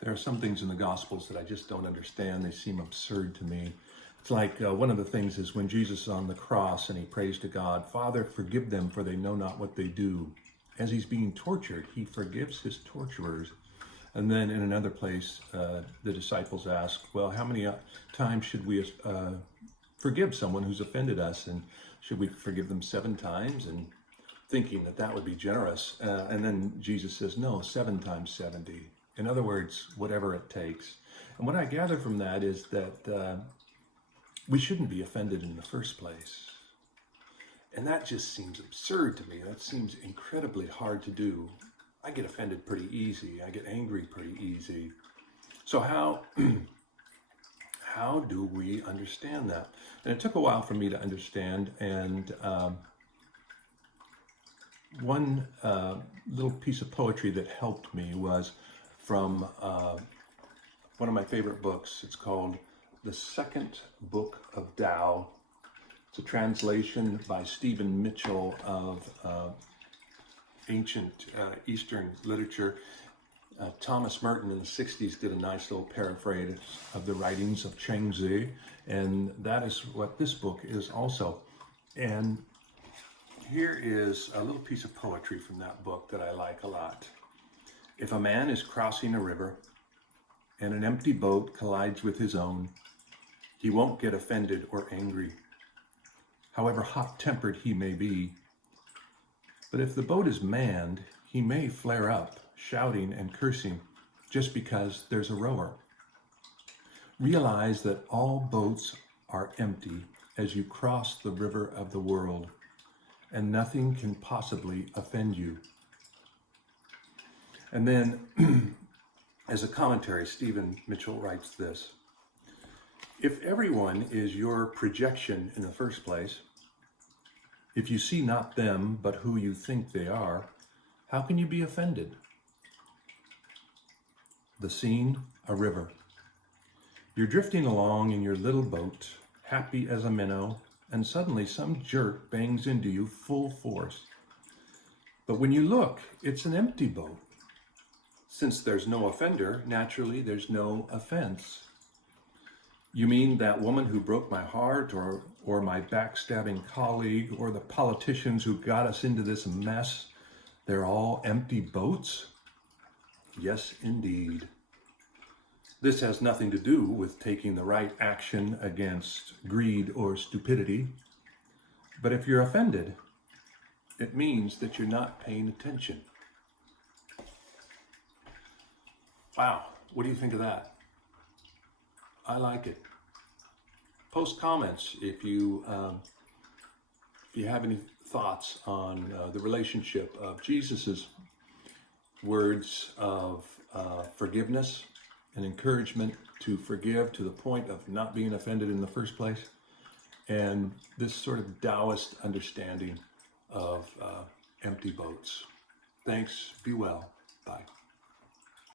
There are some things in the Gospels that I just don't understand. They seem absurd to me. It's like one of the things is when Jesus is on the cross and he prays to God, Father, forgive them for they know not what they do. As he's being tortured, he forgives his torturers. And then in another place, the disciples ask, well, how many times should we forgive someone who's offended us? And should we forgive them 7 times? And thinking that that would be generous. And then Jesus says, no, 7 times 70. In other words, whatever it takes. And what I gather from that is that we shouldn't be offended in the first place. And that just seems absurd to me. That seems incredibly hard to do. I get offended pretty easy. I get angry pretty easy. So how do we understand that? And it took a while for me to understand. And one little piece of poetry that helped me was from one of my favorite books. It's called The Second Book of Tao. It's a translation by Stephen Mitchell of ancient Eastern literature. Thomas Merton in the 60s did a nice little paraphrase of the writings of Chuang-Tzu, and that is what this book is also. And here is a little piece of poetry from that book that I like a lot. If a man is crossing a river and an empty boat collides with his own, he won't get offended or angry, however hot-tempered he may be. But if the boat is manned, he may flare up, shouting and cursing, just because there's a rower. Realize that all boats are empty as you cross the river of the world, and nothing can possibly offend you. And then, as a commentary, Stephen Mitchell writes this: if everyone is your projection in the first place, if you see not them but who you think they are, how can you be offended? The scene, a river. You're drifting along in your little boat, happy as a minnow, and suddenly some jerk bangs into you full force. But when you look, it's an empty boat. Since there's no offender, naturally there's no offense. You mean that woman who broke my heart, or my backstabbing colleague, or the politicians who got us into this mess? They're all empty boats? Yes, indeed. This has nothing to do with taking the right action against greed or stupidity. But if you're offended, it means that you're not paying attention. Wow, what do you think of that? I like it. Post comments if you have any thoughts on the relationship of Jesus's words of forgiveness and encouragement to forgive to the point of not being offended in the first place, and this sort of Taoist understanding of empty boats. Thanks. Be well. Bye.